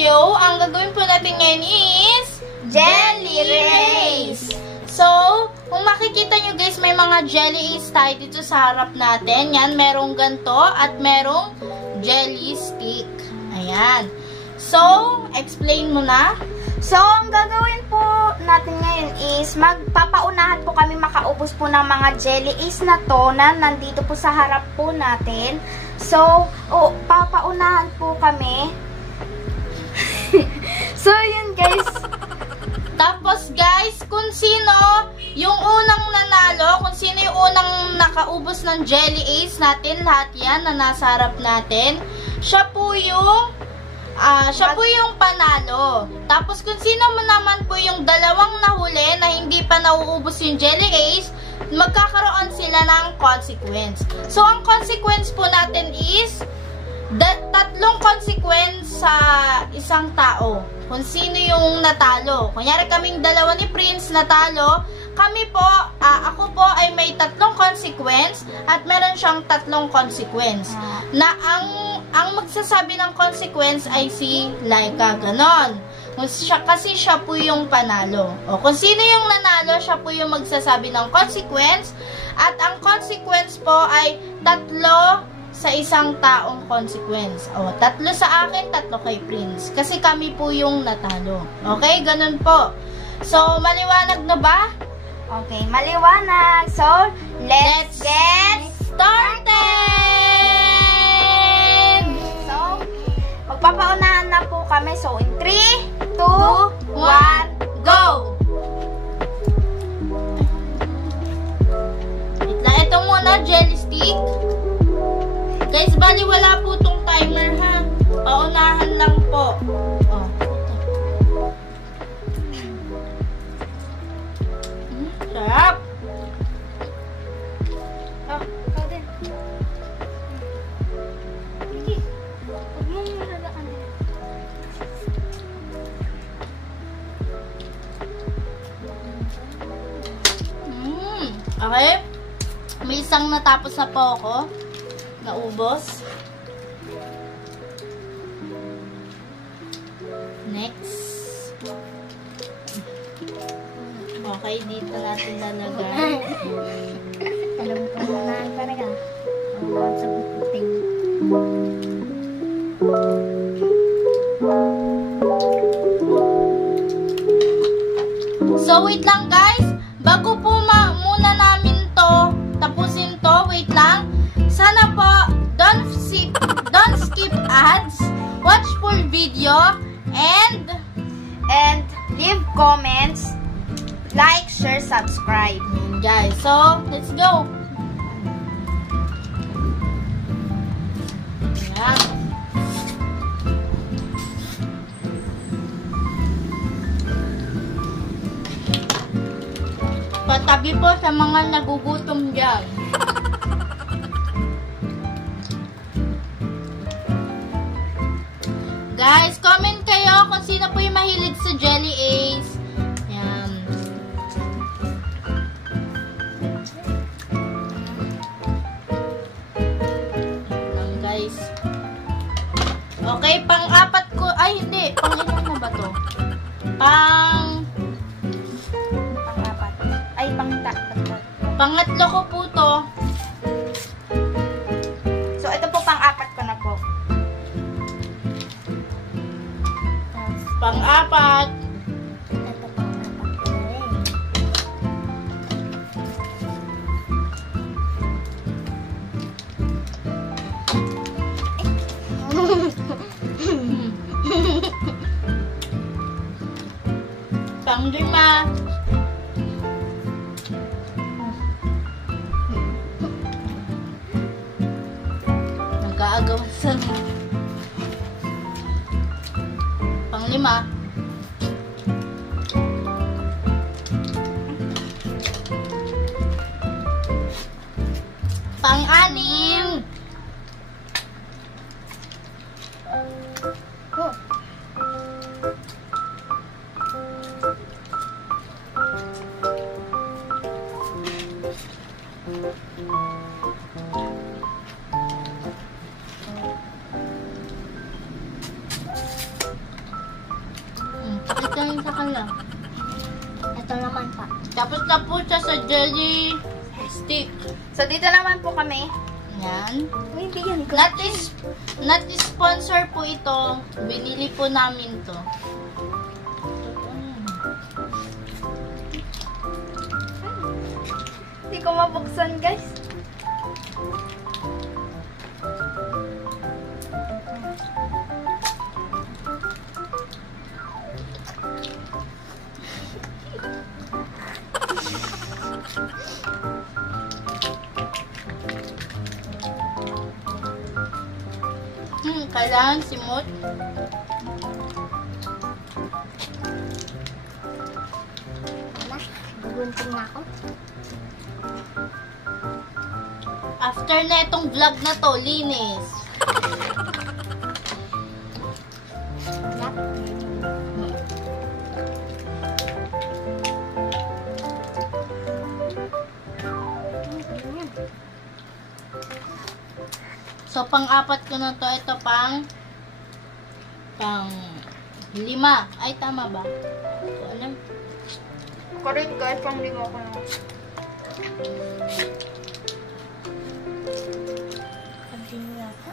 video, ang gagawin po natin ngayon is jelly race. So, kung makikita nyo guys, may mga jelly is tayo dito sa harap natin. Yan, merong ganto at merong jelly stick. Ayan. So, explain mo na. So, ang gagawin po natin ngayon is magpapaunahan po kami makaubos po ng mga jelly is na to na nandito po sa harap po natin. So, papaunahan po kami. So, yun guys. Tapos guys, kung sino yung unang nanalo, kung sino yung unang nakaubos ng jelly ace natin, lahat yan na nasa harap natin, siya po yung panalo. Tapos kung sino naman po yung dalawang nahuli na hindi pa nauubos yung jelly ace, magkakaroon sila ng consequence. So, ang consequence po natin is tatlong consequence sa isang tao. Kung sino yung natalo. Kunyari kaming dalawa ni Prince natalo, kami po, ako po ay may tatlong consequence at meron siyang tatlong consequence. Na ang magsasabi ng consequence ay si Laika, ganon. Kasi siya po yung panalo. O, kung sino yung nanalo, siya po yung magsasabi ng consequence. At ang consequence po ay tatlo sa isang taong consequence. O, tatlo sa akin, tatlo kay Prince. Kasi kami po yung natalo. Okay? Ganun po. So, maliwanag na ba? Okay, maliwanag. So, let's get started! So, magpapaunahan na po kami. So, in 3, 2, 1, go! Ito muna, jelly stick. Guys, bali wala po tong timer ha. Paunahan lang po. Oh. Sarap. Oh, ikaw din. Sige. Huwag mo mahalakan. Okay. May isang natapos na po ako. Naubos. Next. Okay, dito natin lalagay. Alam ko na talaga. Sa puting. So, wait lang guys. Bago po muna namin to tapusin to, wait lang. Sana po, don't skip ads, watch full video, and leave comments, like, share, subscribe. Guys, so, let's go. Ayan. Patabi po sa mga nagugutom dyan. Guys, comment kayo kung sino po yung mahilig sa jelly ace. Yan. Yan guys. Okay, pang-apat ko. Ay, hindi. Pang-ilan na ba to? Pang-apat. Ay, Pangatlo ko po to. So, ito po pang-apat ko na po. Pang-apat. Ito pang-apat ko na rin. Pang-lima. Nag-aagawan sa pang-lima. Pang-anim. Oh. Ito yung sa kanila. Ito naman pa. Tapos na po siya sa jelly stick. So, dito naman po kami. Yan. Uy, hindi yan. Not sponsor po ito. Binili po namin to. Hindi ko mabuksan, guys. Kailangan simot. Gugunting na ako. After na itong vlog na to, linis. So, pang-apat ko na to. Ito pang 5. Ay, tama ba? Hindi ko alam. Ako rin, guys. Pang 5 ko na. Continue ako.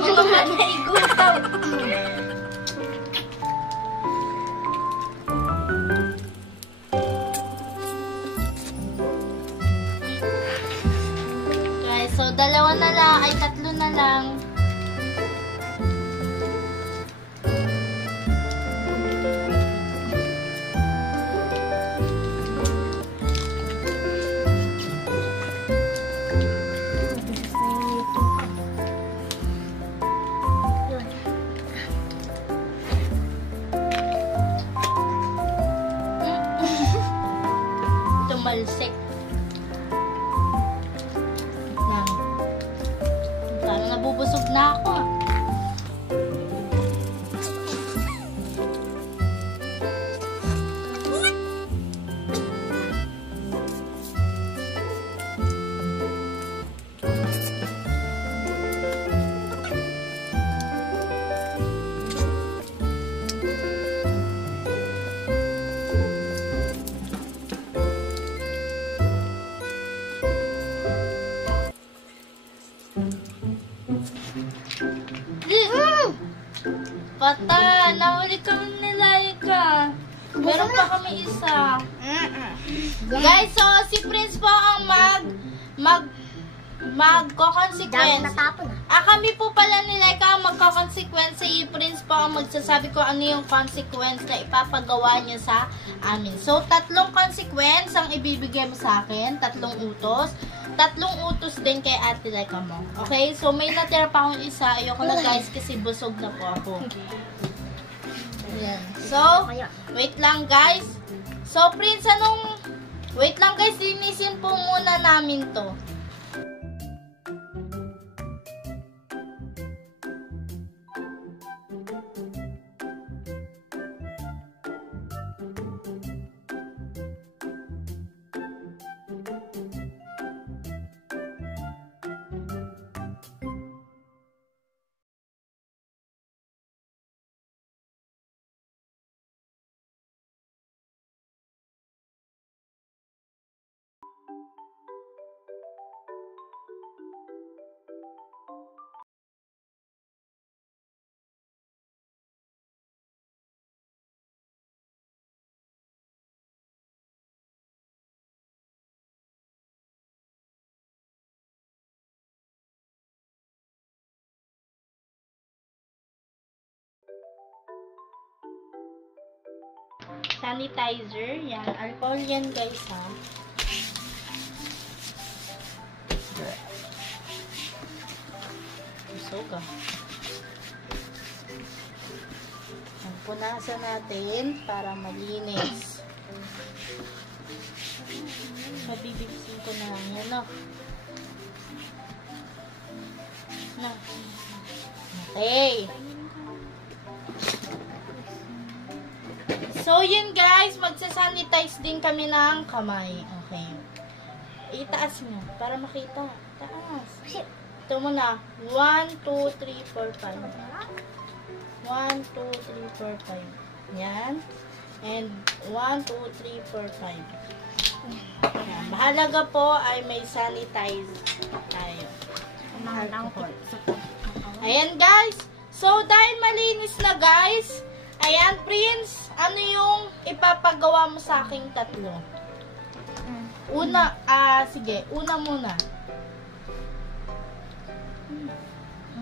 Mga manaigutaw. Okay, so 2 na lang, ay 3 na lang. Tumalsik. Lang. Parang nabubusog na ako. Pata, nahuli kami nila ka. Meron pa kami isa. Guys, so si Prince po ang magko-consequence. Kami po pala nila ang magko-consequence. Si Prince po ang magsasabi ko ano yung consequence na ipapagawa niya sa amin. So, 3 consequence ang ibibigay mo sa akin. 3 utos. 3 utos din kay Ate Laika mo. Okay? So, may natira pa akong isa. Ayoko na guys kasi busog na po ako. Ayan. So, wait lang guys. So, Prince, wait lang guys, linisin po muna namin to. Sanitizer. Yan. Alcohol yan guys ha. Busog ah. Punasan natin para malinis. Mabibigsin ko na lang yan no. Okay. So, So, yun guys, magsasanitize din kami ng kamay. Okay. Itaas mo, para makita. Taas. Ito muna. 1, 2, 3, 4, 5. 1, 2, 3, 4, 5. Yan. And 1, 2, 3, 4, 5. Yan. Mahalaga po ay may sanitize tayo. Alcohol. Ayan guys. So, dahil malinis na guys, ayan, Prince, ano yung ipapagawa mo sa aking tatlo? Una, sige, una muna.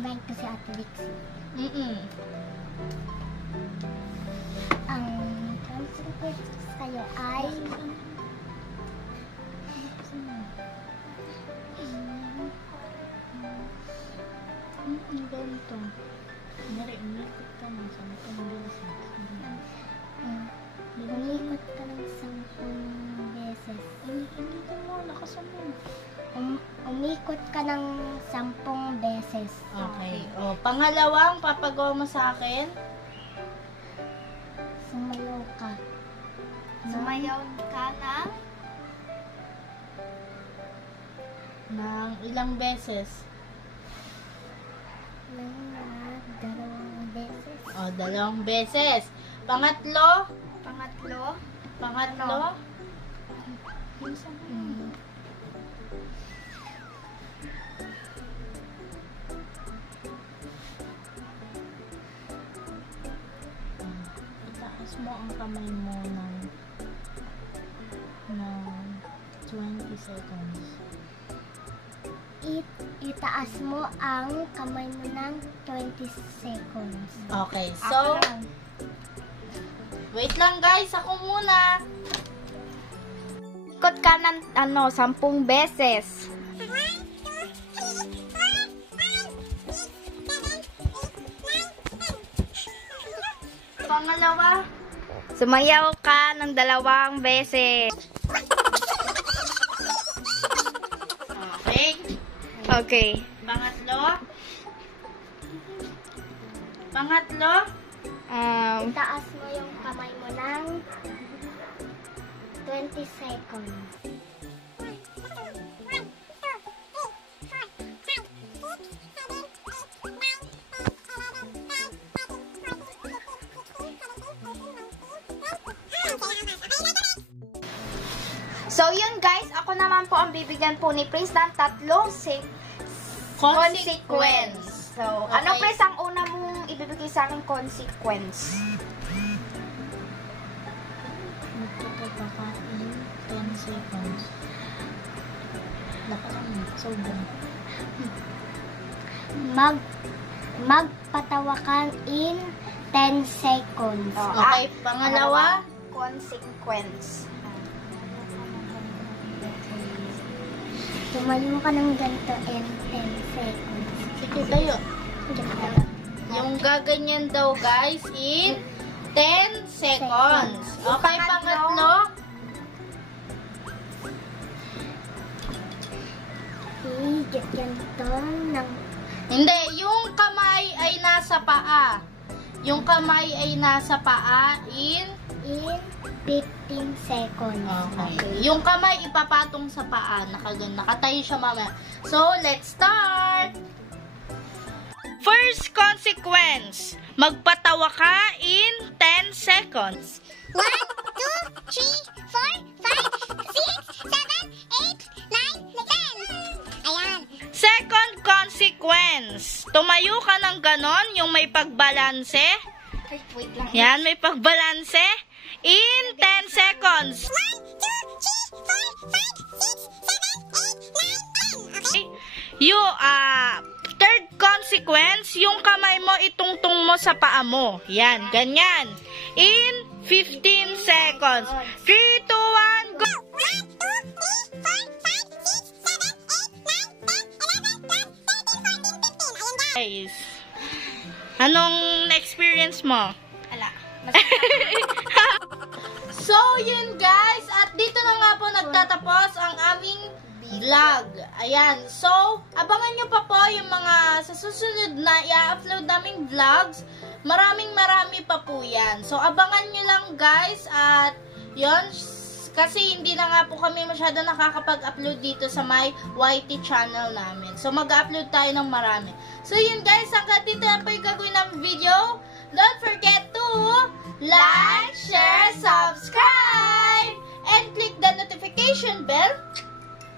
Like ko si Ate Lixie. Ang consequences sa'yo ay Ganito. Mari, umikot ka ng 10 beses. umikot ka ng 10 beses. Hindi mo, nakasama. Umikot ka ng 10 beses. Okay. O, pangalawang papagawa mo sa akin. Sumayaw ka. Sumayaw ka Ng ilang beses? ng 2 beses. O, 2 beses. Pangatlo? Pangatlo. Itaas mo ang kamay mo ng 20 seconds. Itaas mo ang kamay mo ng 20 seconds. Okay, so, wait lang guys, ako muna. Ikot ka ng 10 beses. Pangalawa, Sumayaw ka ng 2 beses. okay. Okay. Pangatlo, Itaas mo yung kamay mo ng 20 seconds. So, yun guys, ako naman po ang bibigyan po ni Prince ng 3 consequence. So, ano Okay. Prince ang una mong ibibigay sa akin consequence? magtutulpa ka in 10 seconds. Dapat ang sobrang. Magpatawa ka in 10 seconds. Okay, pangalawa, Consequence. Tumayo ka ng ganito in 10 seconds. sige tayo. Yung gaganyan daw guys in 10 seconds. Okay, pangatlo, Higit ganito ng hindi, yung kamay ay nasa paa. Yung kamay ay nasa paa in 15 seconds. okay. Yung kamay ipapatong sa paa. Nakatayo siya mamaya. So, let's start! First consequence, magpatawa ka in 10 seconds. 1, 2, 3, 4, 5, 6, 7, 8, 9, 10. Ayan. Second consequence, tumayo ka ng ganon, yung may pagbalanse. Wait lang. Yan, may pagbalanse. In 10 seconds. 1, 2, 3, 4, 5, 6, 7, 8, 9, 10. Okay? Third consequence, yung kamay mo itungtong mo sa paa mo. Yan, ganyan. In 15 seconds. 3, 2, 1, go! 1, 2, 3, 4, 5, 6, 7, 8, 9, 10, 11, 12, 13, 14, 15. Ayun, guys. Guys, anong na-experience mo? Ala. So, yun guys. At dito na nga po nagtatapos ang aming vlog. Ayan. So, abangan nyo pa po yung mga sa susunod na i-upload naming vlogs. marami pa po yan. So, abangan nyo lang guys at yon kasi hindi na nga po kami masyado nakakapag-upload dito sa my YT channel namin. So, mag-upload tayo ng marami. So, yun guys, hanggang dito na po yung gagawin ng video. Don't forget to like, share, subscribe, and click the notification bell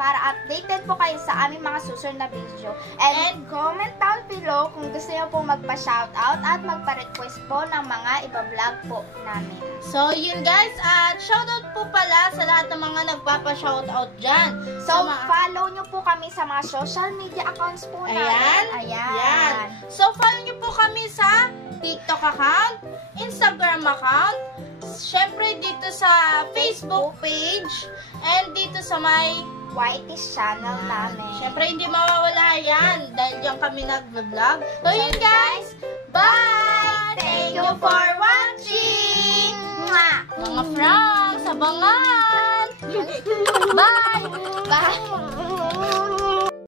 para updated po kayo sa aming mga susunod na video. And comment down below kung gusto nyo po magpa-shoutout at magpa-request po ng mga iba-vlog po namin. So, yun guys, at shoutout po pala sa lahat ng mga nagpapa-shoutout dyan. So, follow nyo po kami sa mga social media accounts po namin. Ayan. So, follow nyo po kami sa TikTok account, Instagram account, syempre dito sa Facebook page, and dito sa my YT channel namin. Syempre, hindi mawawala yan dahil diyan kami nag-vlog. So, yun guys, bye! Thank you for watching! Mga franks, abangan! Bye! Bye!